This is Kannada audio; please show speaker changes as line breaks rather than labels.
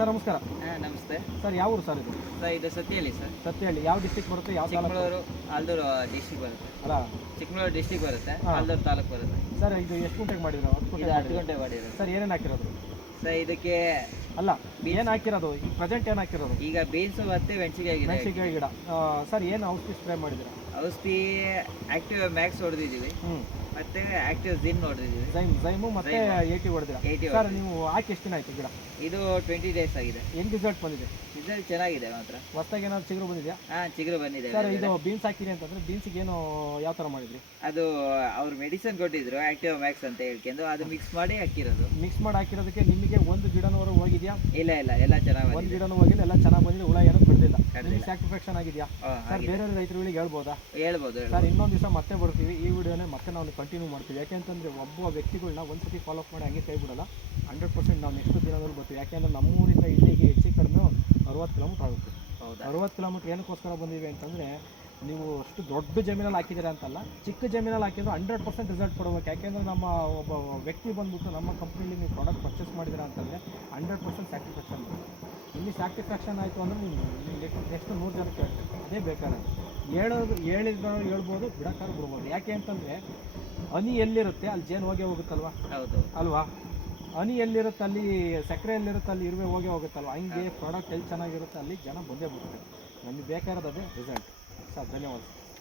ಸರ್ ನಮಸ್ಕಾರ.
ಹಾಂ ನಮಸ್ತೆ.
ಸರ್ ಯಾವ ಊರು ಸರ್ ಇದು?
ಸರ್ ಇದು ಸತ್ಯಹಳ್ಳಿ ಸರ್.
ಸತ್ಯಹಳ್ಳಿ. ಯಾವ ಡಿಸ್ಟಿಕ್ ಬರುತ್ತೆ? ಯಾವ
ಚಿಕ್ಕಮಗಳೂರು ಆಲ್ದೂರು ಡಿಸ್ಟಿಕ್ ಬರುತ್ತೆ.
ಅಲ್ಲ
ಚಿಕ್ಕಮಗಳೂರು ಡಿಸ್ಟಿಕ್ ಬರುತ್ತೆ. ಆಲ್ದೂರು ತಾಲೂಕು ಬರುತ್ತೆ.
ಸರ್ ಇದು ಎಷ್ಟು ಗಂಟೆಗೆ ಮಾಡಿದ್ರು ಹತ್ತು ಗಂಟೆ
ಹತ್ತು
ಮಾಡಿದ್ರು
ಗಂಟೆ
ಸರ್ ಏನೇನು ಹಾಕಿರೋದು?
ಸರ್ ಇದಕ್ಕೆ
ಅಲ್ಲ ಏನು ಹಾಕಿರೋದು? ಪ್ರೆಸೆಂಟ್ ಏನು ಹಾಕಿರೋದು?
ಈಗ ಬೀನ್ಸ್ ಮತ್ತೆ ಮೆಣಸಿಗೆ ಆಗಿದೆ
ಮೆಣಸಿನ್ಕಾಯಿ ಗಿಡ. ಸರ್ ಏನು ಔಷಧಿ ಸ್ಪ್ರೇ ಮಾಡಿದ್ದೀರಾ?
ಔಷಧಿ ಆಕ್ಟಿವ್ ಮ್ಯಾಕ್ಸ್ ಹೊಡೆದಿದ್ದೀವಿ. ಮತ್ತೆ ಆಕ್ಟಿವ್ ಜಿನ್ ಹೊಡೆದಿದ್ದೀವಿ.
ಜೈಮ್ ಜೈಮು ಮತ್ತೆ ಏಟಿ ಹೊಡೆದಿರಾ?
ಏಟಿ
ಸರ್ ನೀವು ಹಾಕಿ ಎಷ್ಟು ದಿನ ಆಯ್ತು ಗಿಡ?
ಇದು ಟ್ವೆಂಟಿ ಡೇಸ್ ಆಗಿದೆ.
ಹೆಂಗ್ ರಿಸಲ್ಟ್ ಬಂದಿದೆ?
ರಿಸಲ್ಟ್ ಚೆನ್ನಾಗಿದೆ ಮಾತ್ರ.
ಹೊಸ್ದಾಗಿ ಏನಾದ್ರು ಚಿಗುರು ಬಂದಿದೆಯಾ?
ಹಾಂ ಚಿಗುರು ಬಂದಿದೆ
ಸರ್ ಇದು ಬೀನ್ಸ್ ಹಾಕಿರಿ ಅಂತಂದ್ರೆ ಬೀನ್ಸ್ಗೆ ಏನು ಯಾವ ಥರ ಮಾಡಿದ್ರಿ?
ಅದು ಅವ್ರು ಮೆಡಿಸಿನ್ ಕೊಟ್ಟಿದ್ರು ಆಕ್ಟಿವ್ ಮ್ಯಾಕ್ಸ್ ಅಂತ ಹೇಳ್ಕೊಂಡು ಅದು ಮಿಕ್ಸ್ ಮಾಡಿ ಹಾಕಿರೋದು.
ಮಿಕ್ಸ್ ಮಾಡಿ ಹಾಕಿರೋದಕ್ಕೆ ನಿಮಗೆ ಒಂದು ಗಿಡನವರು ಹೋಗಿದೆಯಾ
ಇಲ್ಲ ಇಲ್ಲ ಎಲ್ಲ ಚೆನ್ನಾಗಿ
ಒಂದು ಗಿಡನೂ ಹೋಗಿಲ್ಲ ಎಲ್ಲ ಚೆನ್ನಾಗಿ ಬಂದಿದೆ ಹುಳ ಏನೂ. ನಿಮಗೆ ಸ್ಯಾಟಿಸ್ಫ್ಯಾಕ್ಷನ್ ಆಗಿದೆಯಾ? ಸರ್ ಬೇರೆ ರೈತರುಗಳಿಗೆ ಹೇಳ್ಬೋದಾ?
ಹೇಳ್ಬೋದು
ಸರ್ ಇನ್ನೊಂದು ದಿವಸ ಮತ್ತೆ ಬರ್ತೀವಿ. ಈ ವಿಡಿಯೋನೇ ಮತ್ತೆ ನಾವು ಕಂಟಿನ್ಯೂ ಮಾಡ್ತೀವಿ. ಯಾಕೆಂತಂದ್ರೆ ಒಬ್ಬ ವ್ಯಕ್ತಿಗಳನ್ನ ಒಂದ್ಸತಿ ಫಾಲೋ ಮಾಡಿ ಹಂಗೆ ಕೈ ಬಿಡಲ್ಲ. ಹಂಡ್ರೆಡ್ ಪರ್ಸೆಂಟ್ ನಾವು ನೆಕ್ಸ್ಟ್ ದಿನದಲ್ಲಿ ಬರ್ತೀವಿ. ಯಾಕೆಂದ್ರೆ ನಮ್ಮೂರಿಂದ ಇಲ್ಲಿಗೆ ಹೆಚ್ಚು ಕಡಿಮೆ ಅರವತ್ತು ಕಿಲೋಮೀಟರ್ ಆಗುತ್ತೆ.
ಹೌದಾ?
ಅರವತ್ತು ಕಿಲೋಮೀಟರ್ ಏನಕ್ಕೋಸ್ಕರ ಬಂದಿವೆ ಅಂತಂದರೆ ನೀವು ಅಷ್ಟು ದೊಡ್ಡ ಜಮೀನಲ್ಲಿ ಹಾಕಿದ್ದೀರಾ ಅಂತಲ್ಲ ಚಿಕ್ಕ ಜಮೀನಲ್ಲಿ ಹಾಕಿದ್ರು ಹಂಡ್ರೆಡ್ ಪರ್ಸೆಂಟ್ ರಿಸಲ್ಟ್ ಕೊಡಬೇಕು. ಯಾಕೆಂದರೆ ನಮ್ಮ ಒಬ್ಬ ವ್ಯಕ್ತಿ ಬಂದ್ಬಿಟ್ಟು ನಮ್ಮ ಕಂಪ್ನಿಲಿ ನೀವು ಪ್ರಾಡಕ್ಟ್ ಪರ್ಚೇಸ್ ಮಾಡಿದ್ದೀರಾ ಅಂತಂದರೆ ಹಂಡ್ರೆಡ್ ಪರ್ಸೆಂಟ್ ಸ್ಯಾಟಿಸ್ಫ್ಯಾಕ್ಷನ್ ಇಲ್ಲಿ ಸ್ಯಾಟಿಸ್ಫ್ಯಾಕ್ಷನ್ ಆಯಿತು ಅಂದರೆ ನೀವು ನೆಕ್ಸ್ಟ್ ನೂರು ಜನಕ್ಕೆ ಹೇಳ್ತೀವಿ ಅದೇ ಬೇಕಾದ್ರೆ. ಹೇಳೋದು ಹೇಳಿದ್ರು ಹೇಳ್ಬೋದು ಬಿಡಕ್ಕಾದ್ರೂ ಬಿಡ್ಬೋದು. ಯಾಕೆ ಅಂತಂದರೆ ಹನಿ ಎಲ್ಲಿರುತ್ತೆ ಅಲ್ಲಿ ಜೇನು ಹೋಗೇ ಹೋಗುತ್ತಲ್ವ?
ಹೌದು.
ಅಲ್ವಾ? ಹನಿ ಎಲ್ಲಿರುತ್ತೆ ಅಲ್ಲಿ ಸಕ್ಕರೆ ಎಲ್ಲಿರುತ್ತೆ ಅಲ್ಲಿ ಇರುವೆ ಹೋಗೇ ಹೋಗುತ್ತಲ್ವ? ಹಂಗೆ ಪ್ರಾಡಕ್ಟ್ ಎಲ್ಲಿ ಚೆನ್ನಾಗಿರುತ್ತೆ ಅಲ್ಲಿ ಜನ ಬಂದೇ ಬರ್ತಾರೆ ನಮಗೆ ಬೇಕಾಗಿರೋದು ಅದೇ ರಿಸಲ್ಟ್ धन्यवाद.